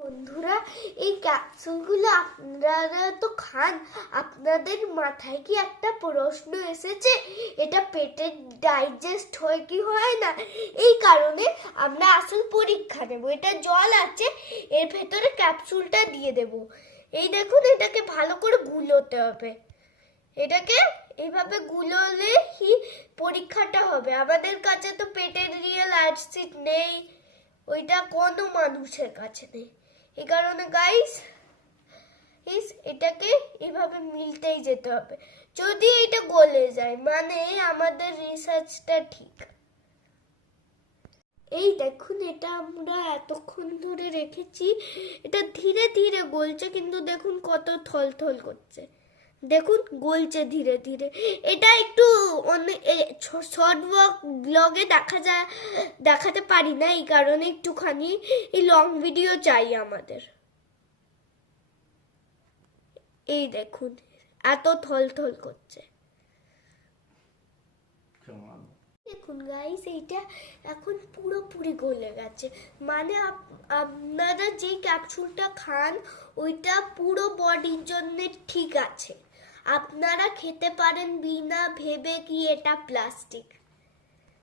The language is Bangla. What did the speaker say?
বন্ধুরা, এই ক্যাপসুলগুলো আপনারা তো খান, আপনাদের মাথায় কি একটা প্রশ্ন এসেছে এটা পেটে ডাইজেস্ট হয় কি হয় না? এই কারণে আমরা আসল পরীক্ষা নেব। এটা জল আছে, এর ভেতরে ক্যাপসুলটা দিয়ে দেব। এই দেখুন, এটাকে ভালো করে গুলোতে হবে। এটাকে এইভাবে গুলোলে কি পরীক্ষাটা হবে। আমাদের কাছে তো পেটের রিয়েল অ্যাসিড নেই, ওইটা কোনো মানুষের কাছে নেই। এই কারণে গাইস এটাকে এইভাবে মিলতেই যেতে হবে। যদি এটা গলে যায় মানে আমাদের রিসার্চটা ঠিক। এই দেখুন, এটা আমরা এতক্ষণ ধরে রেখেছি, এটা ধীরে ধীরে গলছে, কিন্তু দেখুন কত থলথল করছে। দেখুন গলছে ধীরে ধীরে। এটা একটু শর্ট ব্লগে দেখাতে পারি না, এই কারণে একটুখানি এই লং ভিডিও চাই আমাদের। এই দেখুন এত থলথল করছে। দেখুন গাইস, এইটা এখন পুরোপুরি গলে গেছে। মানে আপনারা যে ক্যাপসুলটা খান ওইটা পুরো বডির জন্য ঠিক আছে। আপনারা খেতে পারেন বিনা ভেবে কি এটা প্লাস্টিক।